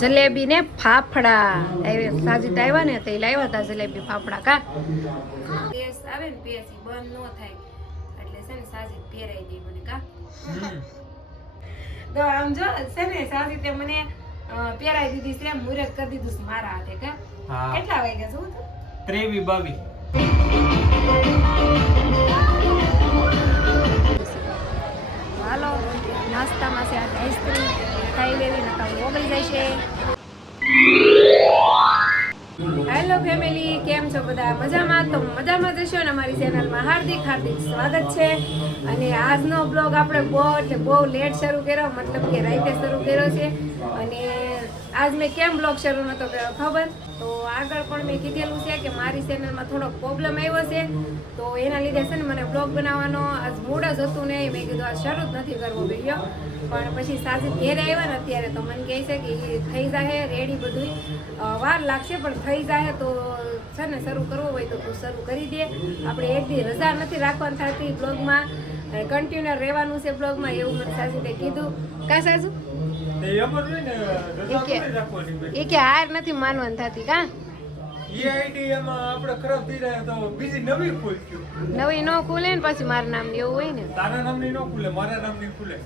જલેબી ને ફાફડા સાજીદ આવ્યા ને તો લાવ્યા હતા જલેબી ફાફડા કા ગેસ આવે ને પેસ બંધ ન થાય એટલે છે ને સાજીદ પહેરાઈ દે મને કા તો આમ જો છે ને સાજીદે મને પહેરાઈ દીધી છે મુહૂર્ત કરી દીધું મારા હાથે કા કેટલા વાગ્યા શું 23:22 હાલો નાસ્તામાં છે આઈસ્ક્રીમ ખાઈ લેવી ને તમે ઓગળી જાય છે. હેલો ફેમિલી, કેમ છો બધા? મજામાં? તો મજામાં જશો ને અમારી ચેનલમાં હાર્દિક સ્વાગત છે. અને આજનો બ્લોગ આપણે બહુ લેટ શરૂ કર્યો, મતલબ કે રાતે શરૂ કર્યો છે. અને આજ મેં કેમ બ્લોગ શરૂ નહોતો કર્યો ખબર? તો આગળ પણ મેં કીધેલું છે કે મારી ચેનલમાં થોડોક પ્રોબ્લેમ આવ્યો છે, તો એના લીધે છે ને મને બ્લોગ બનાવવાનો આજ મૂડ જ હતું નહીં. મેં કીધું આ શરૂ જ નથી કરવો વિડીયો. પણ પછી સાજી ઘેરે આવ્યા ને અત્યારે તો મને કહે છે કે એ થઈ જાય રેડી, બધું વાર લાગશે પણ થઈ જાય તો છે ને શરૂ કરવો હોય તો તું શરૂ કરી દે. આપણે એક દી રજા નથી રાખવાની થતી બ્લોગમાં, કન્ટિન્યુ રહેવાનું છે બ્લોગમાં, એવું મને સાજીને કીધું. કા સાજુ એ કે હાર નથી માનવાની થતી કા નવી નો ખુલે ને પછી મારા નામ એવું હોય ને તારા નામની નો ખુલે, મારા નામની ખુલે.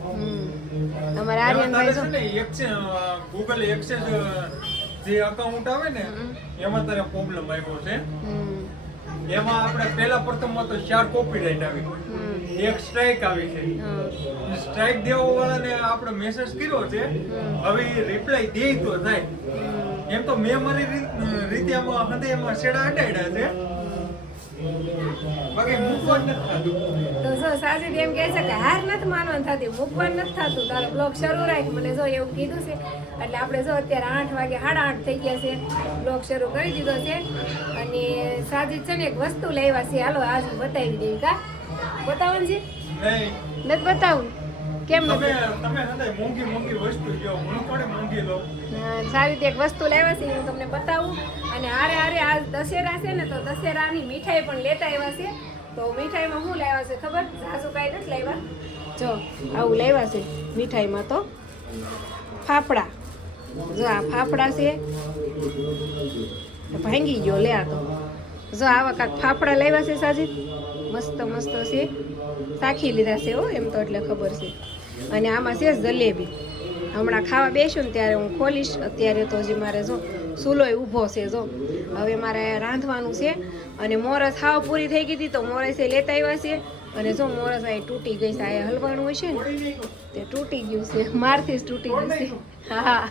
અમારા આર્યનભાઈ જો ગૂગલ એક્સેસ જે અકાઉન્ટ આવે ને એમાં તારે પ્રોબ્લેમ આવ્યો છે. એમાં આપણે પહેલા પ્રથમમાં તો 4 કોપીરાઈટ આવી, 1 સ્ટ્રાઇક આવી છે. સ્ટ્રાઇક દેવા વાળાને આપણે મેસેજ કર્યો છે, હવે રિપ્લાય દે તો થાય. એમ તો મેં મારી રીતે એમાં શેડા હટાડ્યા છે, બાકી મૂકવાનું નથી થતું. તો જો સાજીદ એમ કહે છે કે હાર નથી માનવાનું થતી, મૂકવાનું નથી થતું, તારો બ્લોગ શરૂ રાખ. મને જો એવું કીધું છે એટલે આપણે જો અત્યારે 8 વાગે 8:30 થઈ ગયા છે, બ્લોગ શરૂ કરી દીધો છે. અને સાજીદ છે ને એક વસ્તુ લાવ્યા છે, હાલો આજ બતાવી દેવી કા બતાવવાનું છે? નથી બતાવું કેમ નથી? તમે મોંઘી મોંઘી વસ્તુ જો હું કોને મોંઘી લો. સારી રીતે એક વસ્તુ લાવ્યા છે હું તમને બતાવું. અને હારે આજ દશેરા છે ને તો દશેરાની મીઠાઈ પણ લેતા આવ્યા છે. તો મીઠાઈમાં શું લાવ્યા છે ખબર? સાસુ કાંઈ નથી લાવ્યા, જો આવું લાવ્યા છે મીઠાઈમાં. તો ફાફડા, જો આ ફાફડા છે, ભાંગી ગયો લે. આ તો જો આવા કાંક ફાફડા લાવ્યા છે સાજીદ, મસ્ત મસ્ત છે, ચાખી લીધા છે હો એમ તો, એટલે ખબર છે. અને આમાં છે જલેબી, હમણાં ખાવા બેસ્યું ને ત્યારે હું ખોલીશ. અત્યારે તો હજી મારે જો ચૂલોય ઊભો છે, જો હવે મારે રાંધવાનું છે. અને મોરસ હાવ પૂરી થઈ ગઈ હતી તો મોરસે લેતા આવ્યા છે. અને જો મોરસ આ તૂટી ગઈ છે, આ હલવાનું હોય છે ને તે તૂટી ગયું છે, મારથી જ તૂટી ગયું છે. હા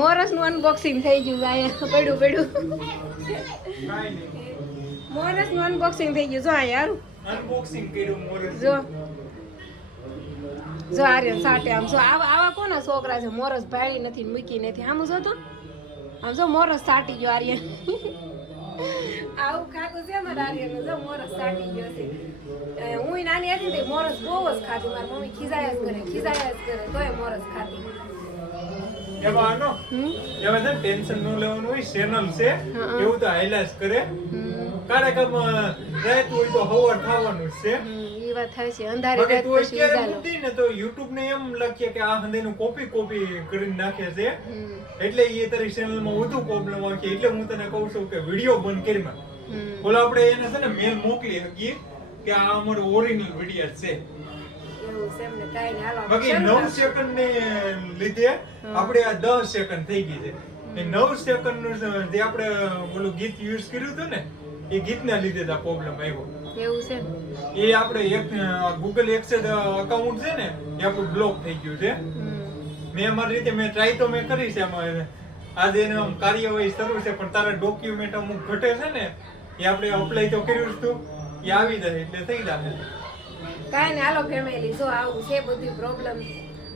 મોરસનું અનબોક્સિંગ થઈ ગયું, અહીંયા પડ્યું મોરસનું અનબોક્સિંગ થઈ ગયું. જો આ યાર અનબોક્સિંગ કર્યું મોરસ. જો આર્યન સાટે આમ જો આવા કોના છોકરા છે, મોરસ ભાળી નથી મૂકી નથી. આમ જો તો આમ જો મોરસ સાટી ગયો આર્યન. આવું ખાતું છે મારા આર્યન, જો મોરસ સાટી ગયો છે. હું નાની હતી ને મોરસ બહુ જ ખાતી, મારી મમ્મી ખીજાયા જ કરે તોય મોરસ ખાતી. એમાં ટેન્શન ન લેવાનું હોય, ચેનલ છે એવું તો હાઈલાઇટ કરે. કાર્યક્રમ રાત હોય તો હવાર થવાનું છે. ઈ વાત થાય છે, અંધારી રાત પછી ઉજાલો ને તો YouTube ને એમ લખીએ કે આ હંદેનું કોપી કરીને નાખે છે, એટલે એ તારી ચેનલ માં વધુ પ્રોબ્લેમ આવે છે. એટલે હું તને કહું છું કે વિડિયો બંધ કરી માં બોલો, આપણે એને છે ને મેલ મોકલી શકીએ કે આ અમારો ઓરિજિનલ વિડિયો છે. બાકી 9 સેકન્ડ ને લીધે આપણે આ 10 સેકન્ડ થઈ ગઈ છે. એ 9 સેકન્ડ નું જે આપણે ઓલું ગીત યુઝ કર્યું હતું ને એ ગીતના લીધે આ પ્રોબ્લેમ આવ્યો. એવું છે એ આપણે એક ગૂગલ એક્સેસ અકાઉન્ટ છે ને એ આપણું બ્લોક થઈ ગયું છે. મેં મારી રીતે મેં ટ્રાય તો મેં કરી છે, એમાં આજે એનો કાર્યવાહી શરૂ છે. પણ તારા ડોક્યુમેન્ટ અમુક ઘટે છે ને એ આપણે અપ્લાય તો કર્યું હતું, એ આવી જાય એટલે થઈ જશે. કાંઈ ને હાલો ફેમિલી, જો આવું છે બધી પ્રોબ્લેમ.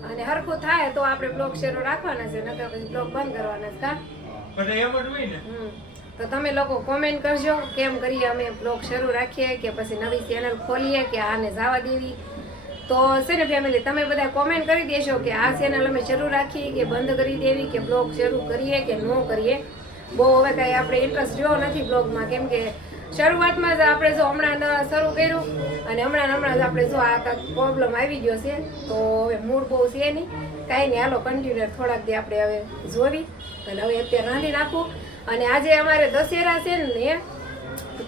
અને હરખું થાય તો આપણે બ્લોગ શરૂ રાખવાના છે, નકર પછી બ્લોગ બંધ કરવાના છે કા? પણ એમ જ હોય ને. તો તમે લોકો કોમેન્ટ કરજો કેમ કરીએ અમે બ્લોગ શરૂ રાખીએ કે પછી નવી ચેનલ ખોલીએ કે આને જવા દેવી. તો છે ને ફેમિલી, તમે બધા કોમેન્ટ કરી દેશો કે આ ચેનલ અમે શરૂ રાખીએ કે બંધ કરી દેવી, કે બ્લોગ શરૂ કરીએ કે ન કરીએ. બહુ હવે કાંઈ આપણે ઇન્ટરેસ્ટ રહ્યો નથી બ્લોગમાં, કેમ કે શરૂઆતમાં જ આપણે જો હમણાં શરૂ કર્યું અને હમણાં જ આપણે જો આ કાંઈક પ્રોબ્લેમ આવી ગયો છે તો હવે મૂડ બહુ છે નહીં. કાંઈ નહીં, હાલો કન્ટિન્યુ થોડાક દી આપણે હવે જોવી અને હવે અત્યારે રાંધી નાખું. અને આજે અમારે દશેરા છે ને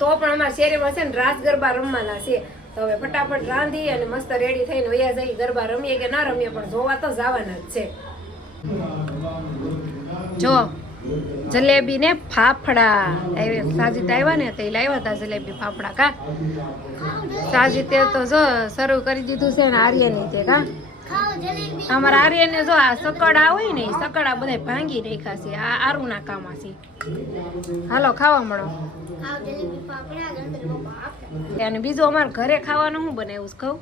તો પણ અમારા શેરીમાં છે ને રાસ ગરબા રમવાના છે. તો હવે ફટાફટ રાંધી અને મસ્ત રેડી થઈને વયા જઈ ગરબા રમીએ કે ના રમીએ પણ જોવા તો જવાના જ છે. જો જલેબી ને ફાફડા સાજીત આવ્યા ને તો લાવ્યા હતા જલેબી ફાફડા કા સાજીતે તો જો શરૂ કરી દીધું છે ને આર્યની તે કા અમારા આર્યને જો આ સકડા હોય ને સકડા બધા ભાંગી રાખ્યા છે. આ આરુના કામા છે. હાલો ખાવા મળો. અને બીજું અમારે ઘરે ખાવાનું શું બનાવ્યું છે કહું,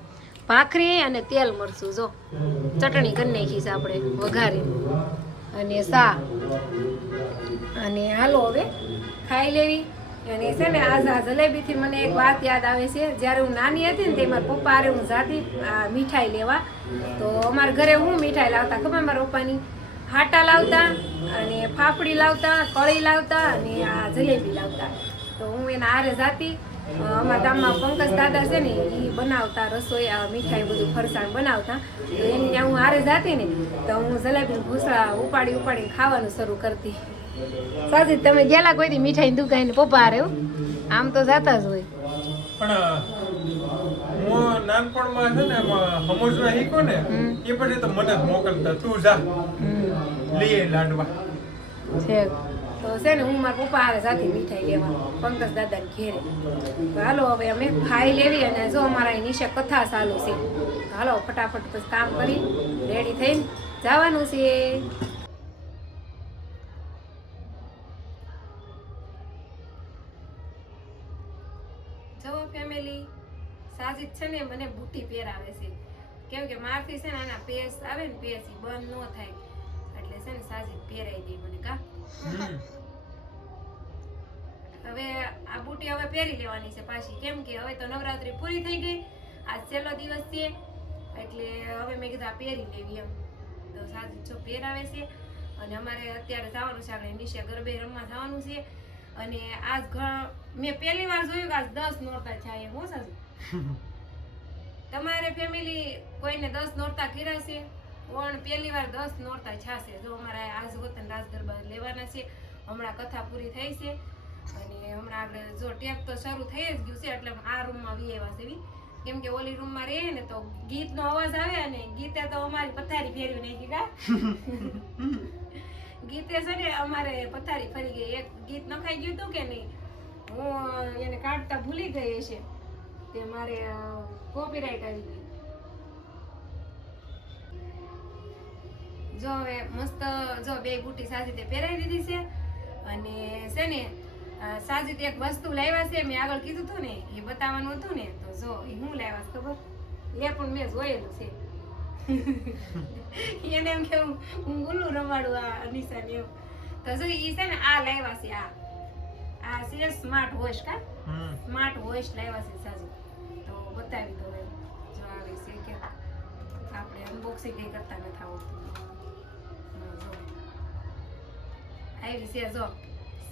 ભાખરી અને તેલ મરચું જો ચટણી કરી નાખી છે આપણે વઘારી અને સા. અને હાલો હવે ખાઈ લેવી. અને છે ને આ જલેબીથી મને એક વાત યાદ આવે છે. જ્યારે હું નાની હતી ને તે મારા પપ્પા હારે હું જાતી મીઠાઈ લેવા. તો અમારા ઘરે હું મીઠાઈ લાવતા ખબર મારા પપ્પાની હાટા લાવતા અને ફાફડી લાવતા, કળી લાવતા અને આ જલેબી લાવતા. તો હું એના હારે જાતી. અમારા ગામમાં પંકજ દાદા છે ને એ બનાવતા રસોઈ આ મીઠાઈ બધું ફરસાણ બનાવતા. તો એને ત્યાં હું હારે જાતી ને તો હું જલેબી ભૂસા ઉપાડી ખાવાનું શરૂ કરતી. સાચી તમે ગયેલા કોઈ દી મીઠાઈ દુકાન પપ્પા હારે? આમ તો જાતા જ હોય પણ હું નાનપણમાં છે ને સમજવા શીખો ને એ પછી તો મને જ મોકલતા તું જા લઈએ લાડવા છે. તો છે ને હું મારા પપ્પા હારે સાથે મીઠાઈ લેવા પંકજ દાદાને ઘેરે. તો હાલો હવે અમે ખાઈ લેવી. અને જો અમારા નીચે કથા ચાલુ છે. હાલો ફટાફટ પછી કામ કરી રેડી થઈને જવાનું છે. જો ફેમિલી સાજીદ છે ને મને બુટ્ટી પહેરાવે છે. કેમ કે મારથી છે ને આના પેસ આવે ને પેસ ઈ બંધ ન થાય એટલે છે ને સાજીદ પહેરાઈ દે મને કા. હવે આ બુટ્ટી હવે પહેરી લેવાની છે પાછી. કેમ કે હવે તો નવરાત્રી પૂરી થઈ ગઈ, આજ છેલ્લો દિવસ છે એટલે હવે મેં કીધું આ પહેરી લેવી એમ. તો સાજીદ જો પહેરાવે છે. અને અમારે અત્યારે જવાનું છે આપણે નીચે ગરબે રમવા જવાનું છે. અને આજ મેં પહેલી વાર જોયું કે આજ 10 નોરતા છે એમ. હો સાજુ તમારે ફેમિલી કોઈને 10 નોરતા કર્યા છે? પણ પહેલી વાર 10 નોરતા છાશે. જો અમારા આજ વતન રાસ ગરબા લેવાના છે. હમણાં કથા પૂરી થઈ છે અને હમણાં આપણે જો ટેપ તો શરૂ થઈ જ ગયું છે એટલે આ રૂમમાં વી આવ્યા છે. કેમ કે ઓલી રૂમમાં રહે ને તો ગીતનો અવાજ આવે અને ગીતે તો અમારી પથારી ફેરવી નાખી કા. ગીતે છે ને અમારે પથારી ફરી ગઈ. એક ગીત નખાઈ ગયું હતું કે નહીં, હું એને કાઢતા ભૂલી ગઈ છે તે મારે કોપીરાઈટ આવી ગઈ. જો હવે મસ્ત જો બે બુટ્ટી સાજીદે પહેરાવી દીધી છે. અને છે ને સાજીદ એક વસ્તુ લાવ્યા છે. મેં આગળ કીધું હતું ને એ બતાવવાનું હતું ને તો જો એ હું લાવ્યા ખબર લે પણ મેં જોયેલું છે. એને એમ કે હું ગુલ્લું રમાડું આ અનિશાને એમ. તો જો ઈ છે ને આ લાવ્યા છે. આ છે સ્માર્ટ વોચ કા સ્માર્ટ વોચ લાવ્યા છે સાજીદ. તો બતાવી દો એમ. જો આવે છે કે આપણે અનબોક્સિંગ કઈ કરતા નથી આવડતું. આવી છે જો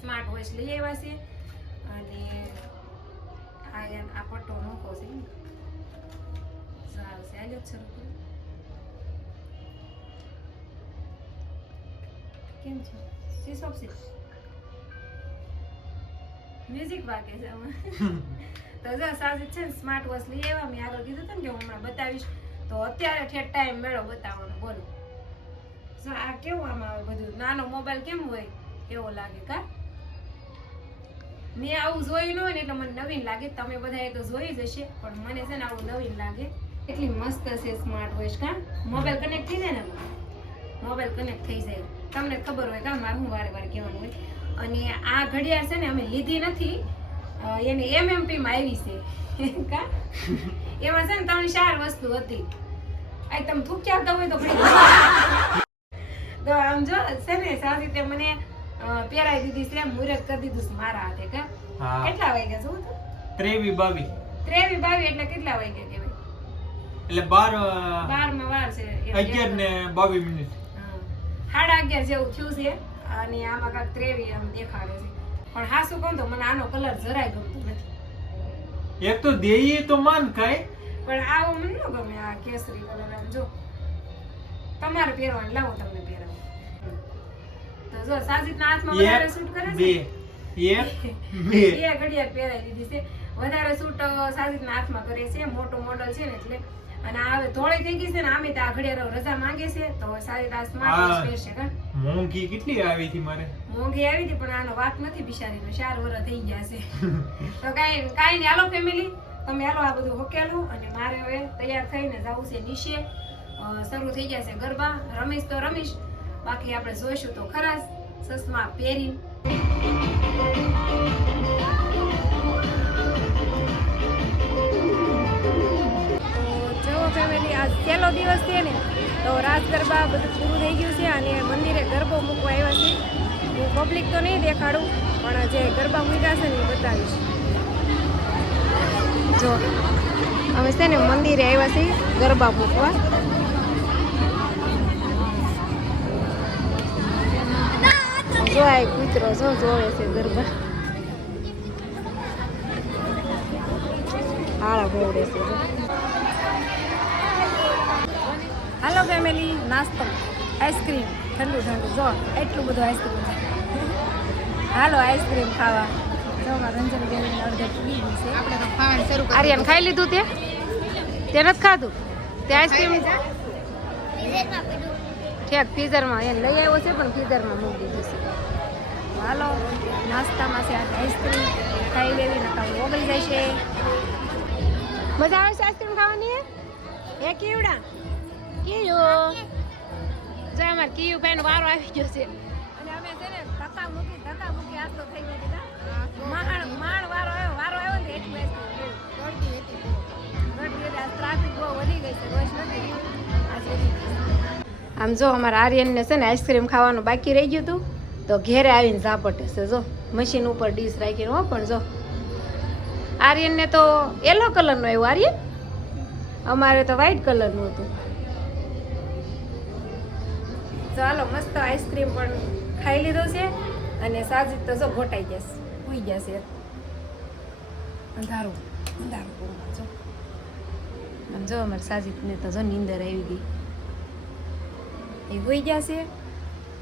સ્માર્ટ વોચ લઈ આવ્યા છે. અને આ પટ્ટો નોખો છે ને સારું છે. આલ્યો શરૂ કરો. કેમ છે શીશોપ છે મ્યુઝિક વાગે છે આમાં. તો જો સાજીદ છે ને સ્માર્ટ વોચ લઈ આવ્યા. મેં આગળ કીધું હતું ને કે હું હમણાં બતાવીશ તો અત્યારે ઠેર ટાઈમ મેળો બતાવવાનો. બોલો જો આ કેવું આમાં આવે બધું. નાનો મોબાઈલ કેમ હોય એવો લાગે કા. મેં આવું જોયું ન હોય ને એટલે મને નવીન લાગે. તમે બધા એ તો જોઈ જ હશે પણ મને છે ને આવું નવીન લાગે. એટલી મસ્ત છે સ્માર્ટ વોચ કા. મોબાઈલ કનેક્ટ થઈ જાય ને મોબાઈલ કનેક્ટ થઈ જાય. તમને ખબર હોય કા મારે હું વારે વારે કહેવાનું હોય. અને આ ઘડિયાળ છે ને અમે લીધી નથી, એને MMP માં આવી છે કા. એમાં છે ને 3-4 વસ્તુ હતી. આ તમે થૂક્યા તો હોય તો ઘડી તો આમ જો છે ને સાજીદે મને પહેરાવી દીધી છે. મુહૂર્ત કરી દીધું છે મારા હાથે કા. કેટલા વાગ્યા જોઉં તો 23:22 એટલે કેટલા વાગ્યા કહેવાય? એટલે 12 માં વાર છે 11 ને 22 મિનિટ. 11:30 જેવું થયું છે. અને આમાં કાંઈક 23 આમ દેખાડે છે. પણ હાસું કહું તો મને આનો કલર જરાય ગમતો નથી. એક તો દેઈએ તો માન કાય પણ આવો મને ન ગમે આ કેસરી કલર. આમ જો તમારે પહેરવાનું લાવો તમને પહેરાવું. તો જો સાજીદના હાથમાં વધારે સૂટ કરે છે. બે ઘડિયાળ પહેરાવી દીધી છે. વધારે સૂટ સાજીદના હાથમાં કરે છે. મોટું મોડલ છે ને એટલે. અને આ હવે થોડી થઈ ગઈ છે ને આમે તો આ ઘડિયાળ રજા માંગે છે તો સાજીદ આ સ્માર્ટ વોચ પહેરશે કા. મોંઘી કેટલી આવી હતી મારે? મોંઘી આવી હતી પણ આનો વાત નથી બિચારીનો 4 વર્ષ થઈ ગયા છે. તો કાઈ નહીં હાલો ફેમિલી તમે હાલો આ બધું હોકેલું અને મારે હવે તૈયાર થઈને જવું છે નીચે. શરૂ થઈ ગયા છે ગરબા. રમીશ તો રમીશ બાકી આપણે જોઈશું તો ખરા સસમા પહેરી. તો જો ફેમિલી આજ છેલ્લો દિવસ છે ને તો રાસ ગરબા બધું પૂરું થઈ ગયું છે અને મંદિરે ગરબો મૂકવા આવ્યા છે. હું પબ્લિક તો નહીં દેખાડું પણ જે ગરબા મૂક્યા છે ને એ બતાવીશ. જો અમે છે ને મંદિરે આવ્યા છીએ ગરબા મૂકવા. જો આ કૂતરો જો જોવે છે ગરબા. હાળા ભોવડે છે. હાલો ફેમિલી નાસ્તો આઈસ્ક્રીમ ઠંડુ ઠંડુ જો એટલું બધું આઈસ્ક્રીમ. હાલો આઈસ્ક્રીમ ખાવા. જો રંજન બેન અડધે પી ગઈ છે. આપણે તો ખાવાનું શરૂ કરી. આર્યન ખાઈ લીધું તે નથી ખાધું તે આઈસ્ક્રીમ ઠેક ફ્રીઝરમાં એને લઈ આવ્યો છે પણ ફ્રીઝરમાં મૂકી દીધું છે. હાલો નાસ્તામાં છે આઈસ્ક્રીમ ખાઈ લેવી નકા ઓગળી જાય છે. મજા આવે છે આઈસ્ક્રીમ ખાવાની? એ કેવડા કીયું જો અમારે કીયું ભાઈનો વારો આવી ગયો છે અને અમે છે ને ધક્કા મૂકી આજ તો થઈ ગઈ માણ વારો આવ્યો ને એટલું ટ્રાફિક બહુ વધી ગઈ છે. રોજ નથી આજ વધી ગઈ. આમ જો અમારા આર્યનને છે ને આઈસ્ક્રીમ ખાવાનું બાકી રહી ગયું હતું તો ઘેરે આવીને ઝાપટે છે. જો મશીન ઉપર ડીશ રાખીને હો. પણ જો આર્યનને તો યલો કલરનું આવ્યું. આર્યન અમારે તો વ્હાઈટ કલરનું હતું. ચાલો મસ્ત આઈસ્ક્રીમ પણ ખાઈ લીધો છે અને સાજીદ તો જો ઘોટાઈ જશે સુઈ જશે. અંધારું જો આમ જો અમારે સાજીદને તો જો નીંદર આવી ગઈ એ હોઈ જશે.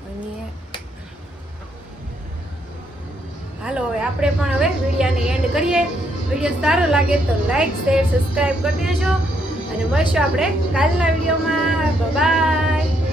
અને હાલો હવે આપણે પણ હવે વિડીયોને એન્ડ કરીએ. વિડીયો સારો લાગે તો લાઈક શેર સબસ્ક્રાઈબ કરી દેજો અને મળશું આપણે કાલના વિડીયોમાં. બાય.